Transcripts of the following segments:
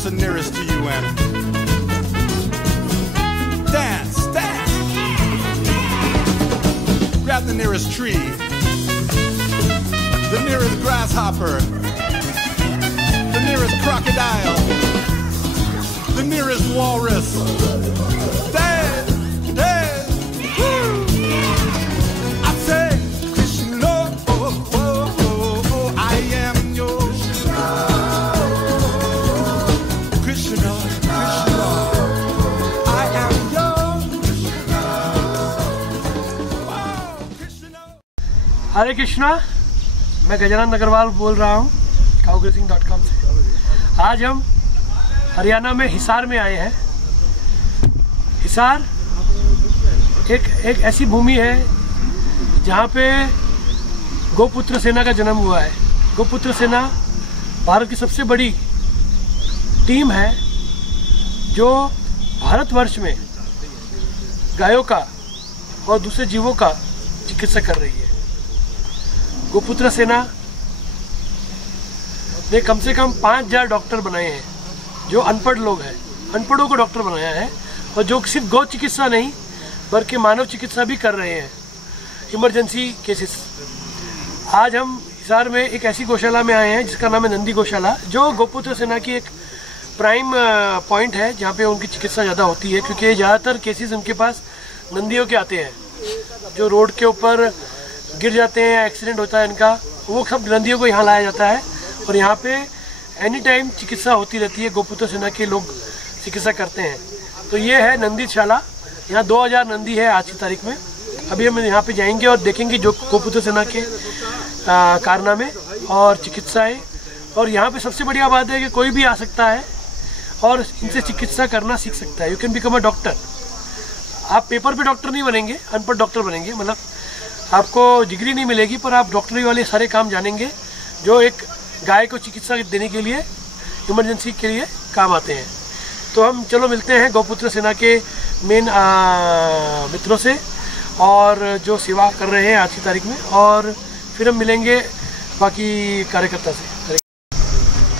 person nearest to you and dance, dance. Grab the nearest tree, the nearest grasshopper, the nearest crocodile, the nearest walrus. Dance, dance, woo! I say, Krishna, oh, oh, oh, oh, I am yours. Krishna, Krishna, I am yours. Wow, Krishna. हरे कृष्णा, मैं गजानन अग्रवाल बोल रहा हूँ cowgrazing.com से। आज हम हरियाणा में हिसार में आए हैं। हिसार एक ऐसी भूमि है जहाँ पे गोपुत्र सेना का जन्म हुआ है। गोपुत्र सेना भारत की सबसे बड़ी टीम है जो भारतवर्ष में गायों का और दूसरे जीवों का चिकित्सा कर रही है। गोपुत्र सेना ने कम से कम 5000 डॉक्टर बनाए हैं जो अनपढ़ लोग हैं, अनपढ़ों को डॉक्टर बनाया है, और जो सिर्फ गौ चिकित्सा नहीं बल्कि मानव चिकित्सा भी कर रहे हैं, इमरजेंसी केसेस। आज हम हिसार में एक ऐसी गौशाला में आए हैं जिसका नाम है नंदी गौशाला, जो गोपुत्र सेना की एक प्राइम पॉइंट है जहाँ पे उनकी चिकित्सा ज़्यादा होती है, क्योंकि ज़्यादातर केसेस उनके पास नंदियों के आते हैं जो रोड के ऊपर गिर जाते हैं, एक्सीडेंट होता है इनका, वो सब नंदियों को यहाँ लाया जाता है और यहाँ पे एनी टाइम चिकित्सा होती रहती है। गोपुत्र सेना के लोग चिकित्सा करते हैं। तो ये है नंदीशाला, यहाँ 2000 नंदी है आज की तारीख में। अभी हम यहाँ पे जाएंगे और देखेंगे जो गोपुत्र सेना के कारनामे और चिकित्साएं। और यहाँ पे सबसे बढ़िया बात है कि कोई भी आ सकता है और इनसे चिकित्सा करना सीख सकता है। You can become a doctor. आप पेपर पे डॉक्टर नहीं बनेंगे, अनपढ़ डॉक्टर बनेंगे, मतलब आपको डिग्री नहीं मिलेगी पर आप डॉक्टरी वाले सारे काम जानेंगे जो एक गाय को चिकित्सा देने के लिए, इमरजेंसी के लिए काम आते हैं। तो हम चलो मिलते हैं गोपुत्र सेना के मेन मित्रों से और जो सेवा कर रहे हैं आज की तारीख में, और फिर हम मिलेंगे बाकी कार्यकर्ता से।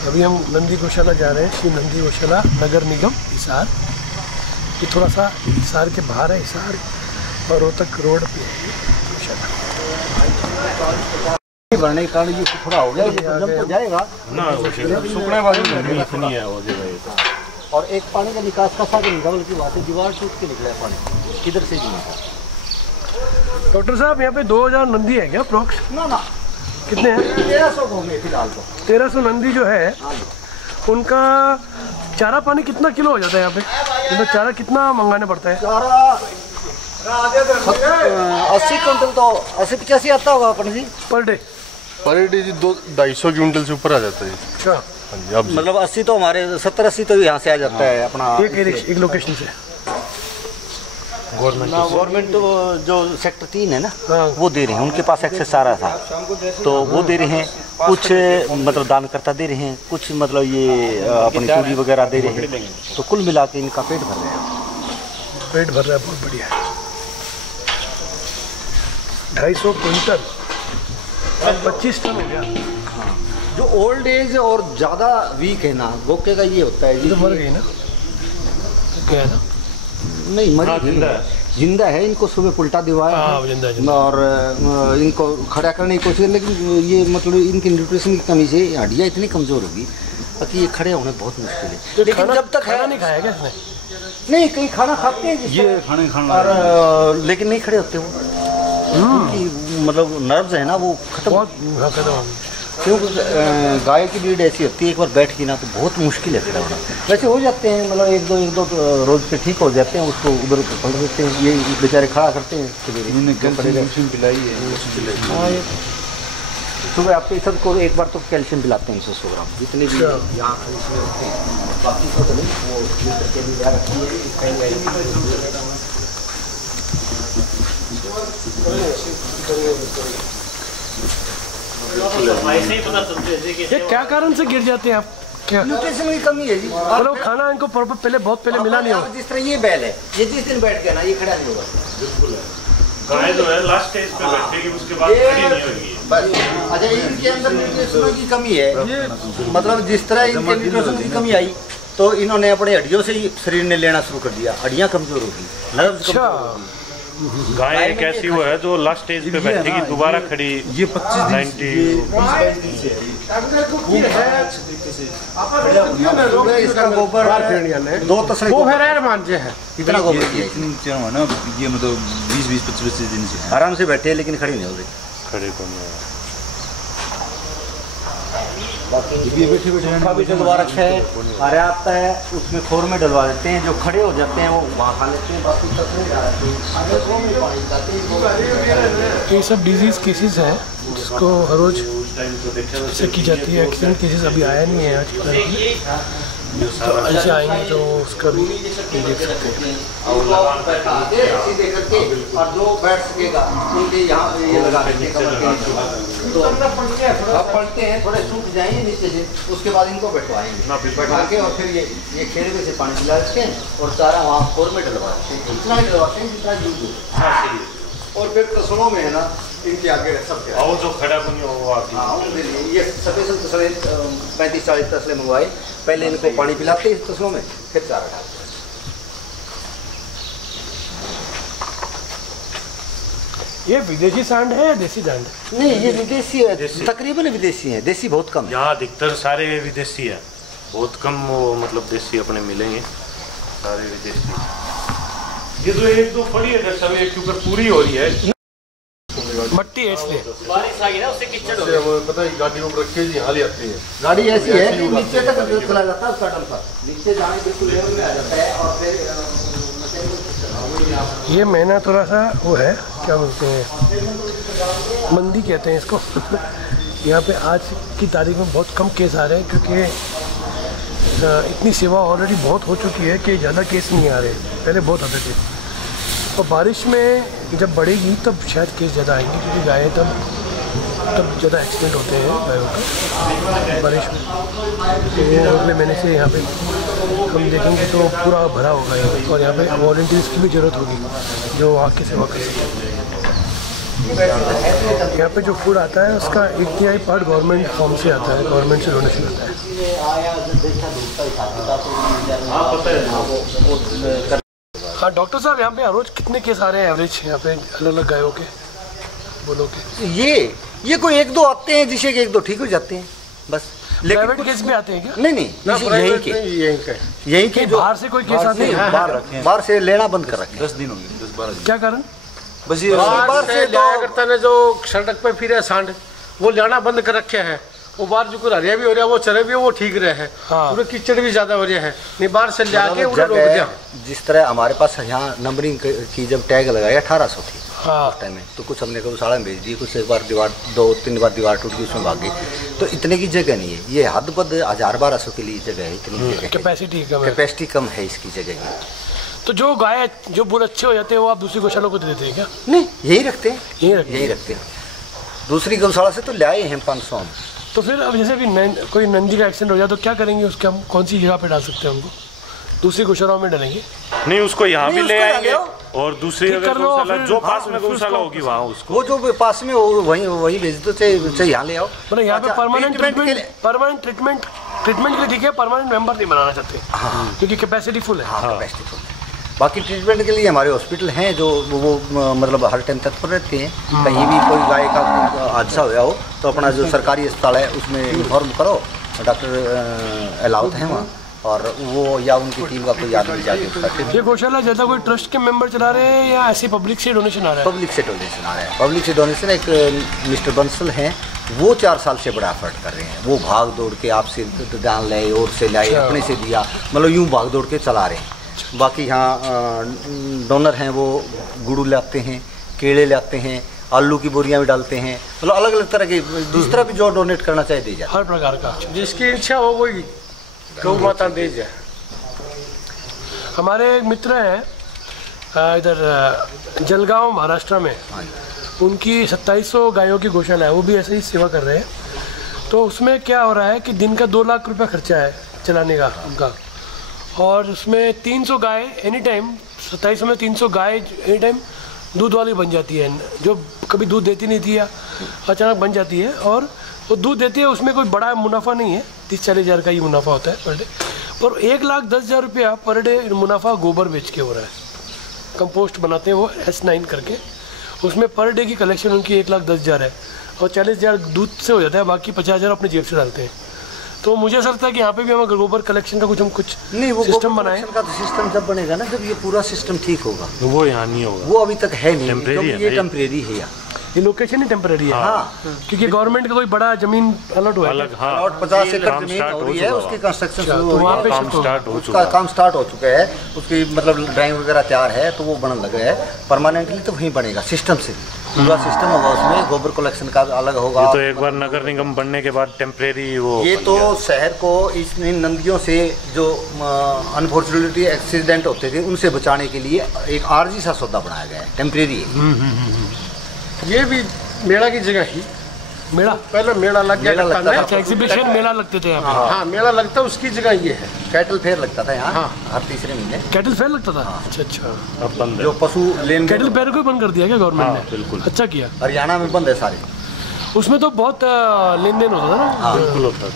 अभी हम नंदी गौशाला जा रहे हैं, श्री नंदी गौशाला नगर निगम हिसार। ये थोड़ा सा हिसार के बाहर है, हिसार और रोहतक रोड पे है गौशाला। भरने के कारण ये थोड़ा हो गया, तो जाएगा ना सुखने वाली नहीं है हो जाएगा। और एक पानी का निकास का साधन निकल की बात है, दीवार टूट के निकला है पानी, किधर से नहीं निकला। डॉक्टर साहब यहाँ पे 2000 नंदी है क्या अप्रोक्स? ना कितने हैं? 1300 होंगे फिलहाल तो। 1300 नंदी जो है उनका चारा पानी कितना किलो हो जाता है यहाँ पे? मतलब चारा कितना मंगाना पड़ता है? चारा 80 क्विंटल तो 80-85 आता होगा अपन जी पर डे जी 250 क्विंटल से ऊपर आ जाता है। अच्छा, मतलब 80 तो हमारे 70-80 तो यहाँ से आ जाता है अपना एक लोकेशन से। गवर्नमेंट जो सेक्टर 3 है ना, हाँ। वो दे रहे हैं, उनके पास एक्सेस सारा था तो वो दे रहे हैं। कुछ मतलब दानकर्ता दे रहे हैं, कुछ मतलब ये अपनी चूड़ी वगैरह दे रहे हैं, तो कुल मिला के इनका पेट भर रहे हैं। पेट भर रहा है, बहुत बढ़िया है। 250 क्विंटल 25 टन हो गया। जो ओल्ड एज और ज़्यादा वीक है ना, गोके का ये होता है ये तो मर गई ना, क्या है ना? नहीं मर जिंदा है। इनको सुबह उल्टा दिवाया और इनको खड़ा करने की कोशिश, लेकिन ये मतलब इनकी न्यूट्रिशन की कमी से हड्डियाँ इतनी कमज़ोर होगी कि ये खड़े होने बहुत मुश्किल है। तो लेकिन जब तक खाना नहीं खाया क्या इसने? नहीं, कहीं खाना खाते हैं ये खाना और लेकिन नहीं खड़े होते वो, मतलब नर्व्स है ना वो खत्म। क्योंकि गाय की ब्रीड ऐसी होती है, एक बार बैठ गई ना तो बहुत मुश्किल है खड़ा होना। वैसे हो जाते हैं, मतलब एक दो रोज पे ठीक हो जाते हैं, उसको उधर पकड़ देते हैं, ये बेचारे खड़ा करते हैं। सुबह आपके सबको एक बार तो कैल्शियम पिलाते हैं 100 ग्राम, जितने भी यहाँ बाकी को तो नहीं, वो के लिए रखती ये क्या कारण से गिर जाते हैं आप? क्या न्यूट्रिशन की कमी है जी, मतलब खाना इनको बहुत पहले मिला नहीं होगा। जिस तरह ये बैल है, ये जिस दिन बैठ गया ना ये खड़ा नहीं होगा। बिल्कुल है, गाय जो है लास्ट स्टेज पे बैठेगी, उसके बाद खड़ी नहीं होगी। अच्छा, इनके अंदर न्यूट्रिशन की कमी है, मतलब जिस तरह इनके न्यूट्रिशन की कमी आई तो तो इन्होंने अपने हड्डियों से ही शरीर ने लेना शुरू कर दिया, हड्डियां कमजोर होगी, नर्व्स कमजोर होगी। गाय एक ऐसी वो है जो लास्ट स्टेज पे बैठेगी, दोबारा खड़ी। ये 25 इसका गोबर 2 तसले इतना गोबर है ना, ये मतलब 20-25 दिन से आराम से बैठे हैं, लेकिन खड़े नहीं हो रहे, खड़े को नहीं। बैठे बैठे भी डलवा रखा है, अरे आता है उसमें खोर में डलवा देते हैं, जो खड़े हो जाते हैं वो वहाँ खा लेते हैं, बाकी ये सब डिजीज़ केसेस हैं जिसको हर रोज से की जाती है। एक्सीडेंट केसेस अभी आया नहीं है आज की, तो ऐसे आएंगे तो उसका भी देख सकते हैं। और जो बैठ सकेगा उनके यहाँ ये लगा तो अब पलटते हैं, थोड़े सूख जाएंगे नीचे से, उसके बाद इनको बैठवाएंगे, बैठा के और फिर ये खेल में से पानी पिला देते हैं और सारा वहाँ खोर में डलवाते हैं, इतना ही डलवाते हैं जितना यूज हो। और फिर तसलों में है ना, इनके आगे सब और जो खड़ा बनी वो आती है। हाँ, उनके लिए ये स्पेशल तसले 35-40 तसले मंगवाए, पहले इनको पानी पिलाते हैं इस तसलों में, फिर चारा डालते हैं। ये विदेशी सांड है या देसी सांड? नहीं, ये विदेशी है, तकरीबन विदेशी है, देसी बहुत कम है। यहाँ अधिकतर सारे विदेशी है, बहुत कम वो मतलब देसी अपने मिलेंगे, सारे विदेशी। ये तो 1-2 फड़ी है सब, क्योंकि पूरी हो रही है, मट्टी है इसलिए बारिश आ गई ना, उससे कीचड़ हो गया। पता है गाड़ी में रख के यहाँ ले आती है। गाड़ी ऐसी है कि नीचे तक चला जाता है उसका डंपर, नीचे जाने बिल्कुल लेवल में आ जाता है। और फिर ये महीना थोड़ा सा वो है, क्या बोलते हैं, मंदी कहते हैं इसको। यहाँ पे आज की तारीख में बहुत कम केस आ रहे हैं, क्योंकि इतनी सेवा ऑलरेडी बहुत हो चुकी है कि ज़्यादा केस नहीं आ रहे, पहले बहुत आते थे। और बारिश में जब बढ़ेगी तब शायद केस ज़्यादा आएंगे, क्योंकि गायें तब ज़्यादा एक्सीडेंट होते हैं गायों के बारिश में। तो अगले महीने से यहाँ पे हम देखेंगे तो पूरा भरा होगा यहाँ पे, और यहाँ पे वॉलंटियर्स की भी ज़रूरत होगी जो वहाँ की सेवा कर सकें। यहाँ पे जो फूड आता है उसका 1/3 पार्ट गवर्नमेंट फॉर्म से आता है, गवर्नमेंट से डोनेशन आता है। हाँ डॉक्टर साहब, यहाँ पे हर रोज कितने केस आ रहे हैं एवरेज यहाँ पे अलग अलग गायों के, बोलो के? ये कोई 1-2 आते हैं जिससे कि 1-2 ठीक हो जाते हैं बस। प्राइवेट केस भी आते हैं क्या? नहीं, यही के जो बाहर से कोई केस आते हैं, बाहर से लेना बंद कर रखे 10 दिन हो गए, 10-12 क्या कारण? बस ये बाहर से लाया करता ने जो सड़क पे फिरे सांड, वो लाना बंद कर रखे हैं। वो बाहर जो कुछ हरिया भी हो रहा है, वो चरे भी, वो ठीक रहे हैं। हाँ। पूरे कीचड़ भी ज्यादा हो रहे हैं, नहीं बाहर से लाके उन्हें रोक दिया। जिस तरह हमारे पास यहाँ नंबरिंग की जब टैग लगाया 1800 थी हाँ। टाइम में, तो कुछ हमने गौशाला में भेज दी, कुछ एक बार दीवार 2-3 बार दीवार टूट गई, उसमें भाग गई। तो इतने की जगह नहीं है, ये हद पद 1000-1200 के लिए जगह है, इतनी जगह कैपेसिटी कम है इसकी जगह की। तो जो गाय जो बुल अच्छे हो जाते हैं वो आप दूसरी गौशाला को दे देते हैं क्या? नहीं, यही रखते हैं, यही रखते हैं। दूसरी गौशाला से तो ले आए हैं 500 हम। तो फिर अब जैसे भी कोई नंदी का एक्सीडेंट हो जाए तो क्या करेंगे उसके, हम कौन सी जगह पे डाल सकते हैं उनको? दूसरी गौशाला में डालेंगे? नहीं, उसको यहाँ भी ले आएंगे और दूसरी अगर गौशाला जो पास में गौशाला होगी वहाँ उसको, वो जो पास में हो वही भेज दो, चाहे यहाँ ले आओ। मतलब यहाँ पे परमानेंट ट्रीटमेंट के लिए ठीक है, परमानेंट मेंबर नहीं बनाना चाहते क्योंकि कैपेसिटी फुल है। कैपेसिटी फुल है। बाकी ट्रीटमेंट के लिए हमारे हॉस्पिटल हैं जो वो मतलब हर टाइम तत्पर रहते हैं। कहीं भी कोई गाय का हादसा होया हो तो अपना जो सरकारी अस्पताल है उसमें इन्फॉर्म करो, डॉक्टर अलाउद हैं वहाँ, और वो या उनकी टीम का कोई आदमी जाके उसका। ये गौशाला ज़्यादा कोई ट्रस्ट के मेंबर चला रहे हैं या ऐसे पब्लिक से डोनेशन आ रहा है? पब्लिक से डोनेशन आ रहा है। पब्लिक से डोनेशन एक मिस्टर बंसल हैं, वो 4 साल से बड़ा एफर्ट कर रहे हैं। वो भाग दौड़ के आपसे दान लाए और से लाए, अपने से दिया, मतलब यूँ भाग दौड़ के चला रहे हैं। बाकी यहाँ डोनर हैं, वो गुड़ लाते हैं, केले लाते हैं, आलू की बोरियां भी डालते हैं, मतलब अलग अलग तरह के, दूसरा भी जो डोनेट करना चाहे दे जाए, हर प्रकार का जिसकी इच्छा हो वही गौ माता दे जाए। हमारे एक मित्र हैं इधर जलगांव महाराष्ट्र में, उनकी 2700 गायों की गौशाला है, वो भी ऐसे ही सेवा कर रहे हैं। तो उसमें क्या हो रहा है कि दिन का 2 लाख रुपया खर्चा है चलाने का उनका, और उसमें 300 गाय एनी टाइम, 2700 में 300 गाय एनी टाइम दूध वाली बन जाती है, जो कभी दूध देती नहीं थी या अचानक बन जाती है, और वो दूध देती है। उसमें कोई बड़ा मुनाफा नहीं है, 30-40 हज़ार का ही मुनाफा होता है पर डे। पर 1,10,000 रुपया पर डे मुनाफा गोबर बेच के हो रहा है। कंपोस्ट बनाते हैं वो S9 करके, उसमें पर डे की कलेक्शन उनकी 1,10,000 है और 40,000 दूध से हो जाता है, बाकी 50,000 अपनी जेब से डालते हैं। तो मुझे ऐसा लगता है कि यहाँ पे भी हम गोबर कलेक्शन का कुछ नहीं, वो सिस्टम बनाएं। का तो सिस्टम जब बनेगा ना, जब ये पूरा सिस्टम ठीक होगा। वो यहाँ नहीं होगा, वो अभी तक है नहीं, टेम्परेरी है, ये टेम्परेरी है यहाँ। ये लोकेशन ही टेम्परेरी है। हाँ, क्योंकि गवर्नमेंट का कोई बड़ा जमीन अलॉट हुआ है अलग, हाँ, और 50 एकड़ जमीन हो रही है, उसकी कंस्ट्रक्शन शुरू हो वहाँ पे रही है, उसका काम स्टार्ट हो चुका है, उसकी मतलब ड्राइंग वगैरह तैयार है, तो वो बनने लगा है। परमानेंटली तो वहीं बनेगा, सिस्टम से पूरा सिस्टम होगा, उसमें गोबर कलेक्शन का अलग होगा। ये तो एक बार नगर निगम बनने के बाद टेम्परेरी वो ये तो शहर को इन नदियों से जो अनफॉर्चुनेटली एक्सीडेंट होते थे उनसे बचाने के लिए एक आरजी सा सौदा बनाया गया है, टेम्परेरी है। ये भी मेला की जगह ही, मेला पहले मेला लग गया लगता था। अच्छा, एग्जीबिशन मेला लगते थे यहाँ पे। हाँ, मेला लगता उसकी जगह ये है। कैटल फेयर लगता था यहाँ, हाँ। हर तीसरे महीने। कैटल फेयर लगता था। अच्छा, अब बंद है। जो पशु लेन कैटल फेयर को बंद कर दिया क्या गवर्नमेंट हाँ, ने? बिल्कुल। अच्छा किया। हरियाणा में बंद है सारे। उसमें तो बहुत लेन देन होता था ना, बिल्कुल होता था।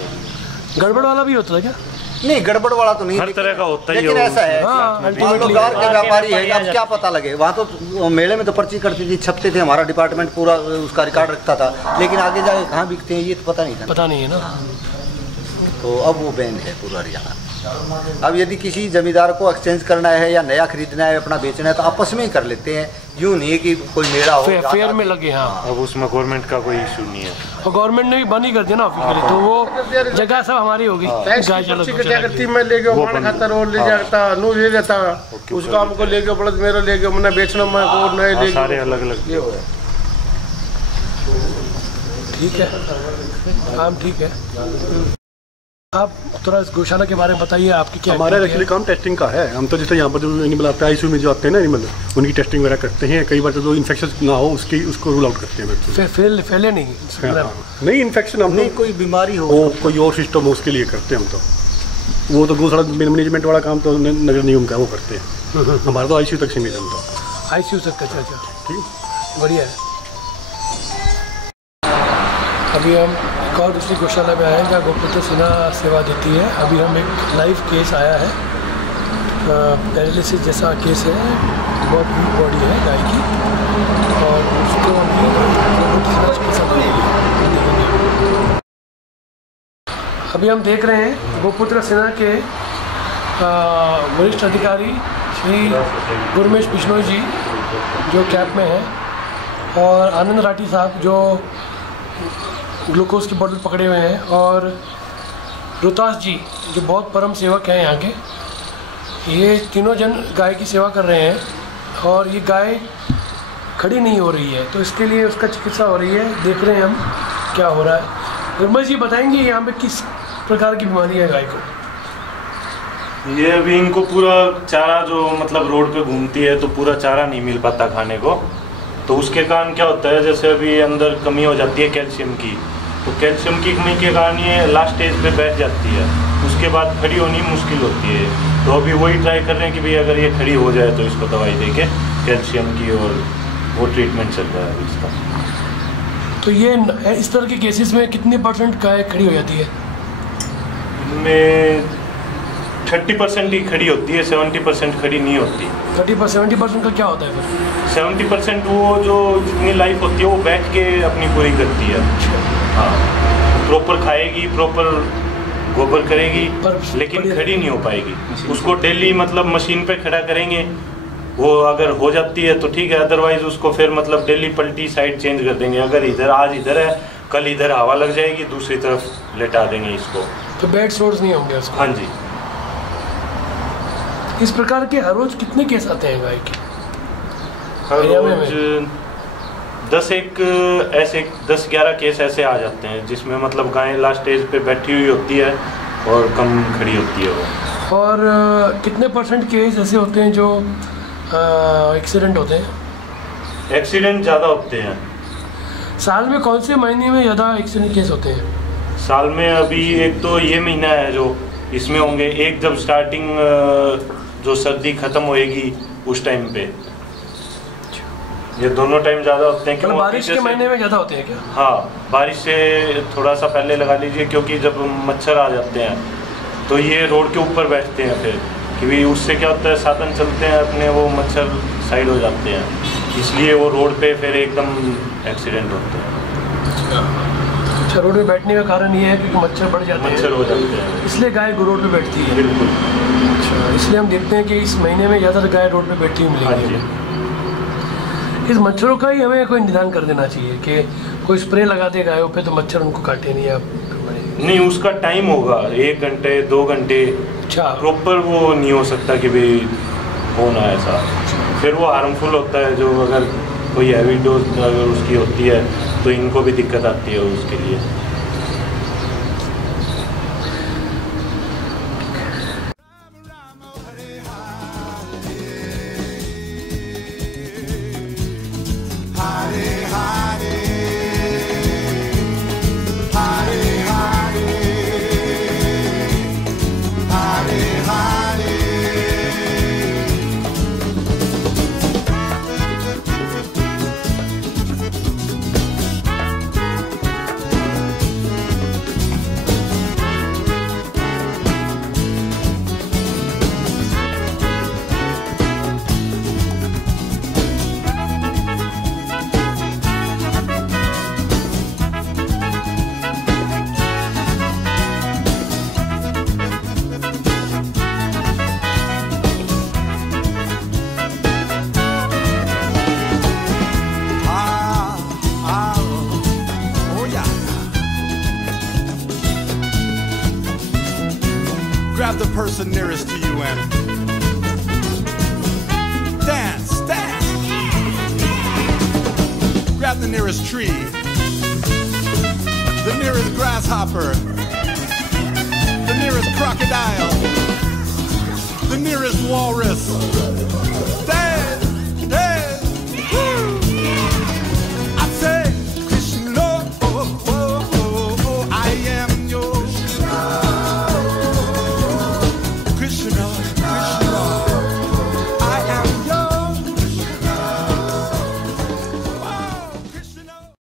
गड़बड़ वाला भी होता था क्या? नहीं, गड़बड़ वाला तो नहीं, हर तरह का होता ही लेकिन है। ऐसा है, हाँ, मान लो गाँव के व्यापारी है, अब क्या पता लगे। वहाँ तो मेले में तो पर्ची कटती थी, छपते थे, हमारा डिपार्टमेंट पूरा उसका रिकॉर्ड रखता था, लेकिन आगे जाके कहाँ बिकते हैं ये तो पता नहीं था। पता नहीं है ना। तो अब वो बैन है पूरा हरियाणा। अब यदि किसी जमींदार को एक्सचेंज करना है या नया खरीदना है, अपना बेचना है, तो आपस में ही कर लेते हैं, यूँ नहीं है कि कोई मेला हो फेयर में लगे। हाँ, अब उसमें गवर्नमेंट का कोई इशू नहीं है, और गवर्नमेंट ने भी बंद ही कर दिया ना ऑफिशियली, तो वो जगह सब हमारी होगी। गाय चलो जाकर मैं ले गया मान खाता और ले जाता नू ले जाता, उसको हमको ले गया बड़द मेरा ले गया, मैंने बेचना मैं को नए ले सारे अलग अलग। ये हो ठीक है, काम ठीक है। आप थोड़ा इस गौशाला के बारे में बताइए, आपकी क्या? हमारा एक्चुअली काम टेस्टिंग का है। हम तो जैसे यहाँ पर जो एनिमल आते हैं आईसीयू में जो आते हैं ना एनिमल, उनकी टेस्टिंग वगैरह करते हैं। कई बार तो जो इन्फेक्शन ना हो उसको रूल आउट करते हैं। फैले नहीं, नहीं इन्फेक्शन हम नहीं, कोई बीमारी हो, कोई और सिस्टम हो उसके लिए करते हैं हम तो। वो तो गौशाला मैनेजमेंट वाला काम तो नगर निगम का वो करते हैं। हमारा तो आईसीयू तक सीमित है हम तो। आईसीयू तक। अच्छा, ठीक, बढ़िया है। अभी हम एक और दूसरी गौशाला में आए हैं जहाँ गोपुत्र सिन्हा सेवा देती है। अभी हम एक लाइव केस आया है, पैरालिसिस जैसा केस है, बहुत वीक बॉडी है गाय की, और उसको अभी गोपुत्र सिन्हा चिकित्सा देंगे। अभी हम देख रहे हैं गोपुत्र सिन्हा के वरिष्ठ अधिकारी श्री गुरमेश बिश्नोई जी जो कैंप में हैं, और आनंद राठी साहब जो ग्लूकोज की बोतल पकड़े हुए हैं, और रोहतास जी जो बहुत परम सेवक हैं यहाँ के। ये तीनों जन गाय की सेवा कर रहे हैं, और ये गाय खड़ी नहीं हो रही है, तो इसके लिए उसका चिकित्सा हो रही है। देख रहे हैं हम क्या हो रहा है। गुरमेश जी बताएंगे यहाँ पे किस प्रकार की बीमारी है गाय को? ये अभी इनको पूरा चारा जो मतलब रोड पे घूमती है तो पूरा चारा नहीं मिल पाता खाने को, तो उसके कारण क्या होता है, जैसे अभी अंदर कमी हो जाती है कैल्शियम की, तो कैल्शियम की कमी के कारण ये लास्ट स्टेज पे बैठ जाती है, उसके बाद खड़ी होनी मुश्किल होती है। तो अभी वही ट्राई कर रहे हैं कि भाई अगर ये खड़ी हो जाए तो इसको दवाई देके कैल्शियम की, और वो ट्रीटमेंट चल रहा है अभी इसका। तो ये इस तरह के केसेस में कितनी % गाय खड़ी हो जाती है? इनमें 30% ही खड़ी होती है, 70% खड़ी नहीं होती। 70% का क्या होता है फिर? 70% वो जो जितनी लाइफ होती है वो बैठ के अपनी पूरी करती है। हाँ, प्रॉपर खाएगी, प्रॉपर गोबर करेगी, लेकिन खड़ी नहीं हो पाएगी। उसको डेली मतलब मशीन पे खड़ा करेंगे, वो अगर हो जाती है तो ठीक है, अदरवाइज उसको फिर मतलब डेली पलटी साइड चेंज कर देंगे। अगर इधर आज इधर है, कल इधर हवा लग जाएगी, दूसरी तरफ लेटा देंगे इसको। तो बेड सोर्स नहीं होंगे उसको? हाँ जी। इस प्रकार के हर रोज कितने केस आते हैं गाय के? हर रोज 10-11 केस ऐसे आ जाते हैं जिसमें मतलब गाय लास्ट स्टेज पे बैठी हुई होती है और कम खड़ी होती है वो। और कितने % केस ऐसे होते हैं जो एक्सीडेंट होते हैं? एक्सीडेंट ज़्यादा होते हैं। साल में कौन से महीने में ज़्यादा एक्सीडेंट केस होते हैं? साल में अभी एक तो ये महीना है जो इसमें होंगे, एक जब स्टार्टिंग जो सर्दी खत्म होएगी उस टाइम पे, ये दोनों टाइम ज़्यादा होते हैं। मतलब बारिश के महीने में ज़्यादा होते हैं क्या? हाँ, बारिश से थोड़ा सा पहले लगा लीजिए, क्योंकि जब मच्छर आ जाते हैं तो ये रोड के ऊपर बैठते हैं फिर, क्योंकि उससे क्या होता है साधन चलते हैं अपने, वो मच्छर साइड हो जाते हैं, इसलिए वो रोड पे फिर एकदम एक्सीडेंट होते हैं। अच्छा, रोड पे बैठने का कारण ये है क्योंकि मच्छर बढ़ जाते हैं, मच्छर हो जाते हैं, इसलिए गाय रोड पे बैठती है। बिल्कुल। अच्छा, इसलिए हम देखते हैं कि इस महीने में ज़्यादातर गाय रोड पे बैठी हुई मिलेगी। इस मच्छरों का ही हमें कोई निदान कर देना चाहिए कि कोई स्प्रे लगा दे गायों पे तो मच्छर उनको काटे नहीं। आप नहीं, उसका टाइम होगा 1 घंटे 2 घंटे, अच्छा, प्रॉपर वो नहीं हो सकता कि भाई होना ऐसा, फिर वो हार्मफुल होता है। जो अगर कोई हैवी डोज अगर उसकी होती है तो इनको भी दिक्कत आती है उसके लिए। Grab the person nearest to you and dance, dance. Grab the nearest tree, the nearest grasshopper, the nearest crocodile, the nearest walrus. Dance.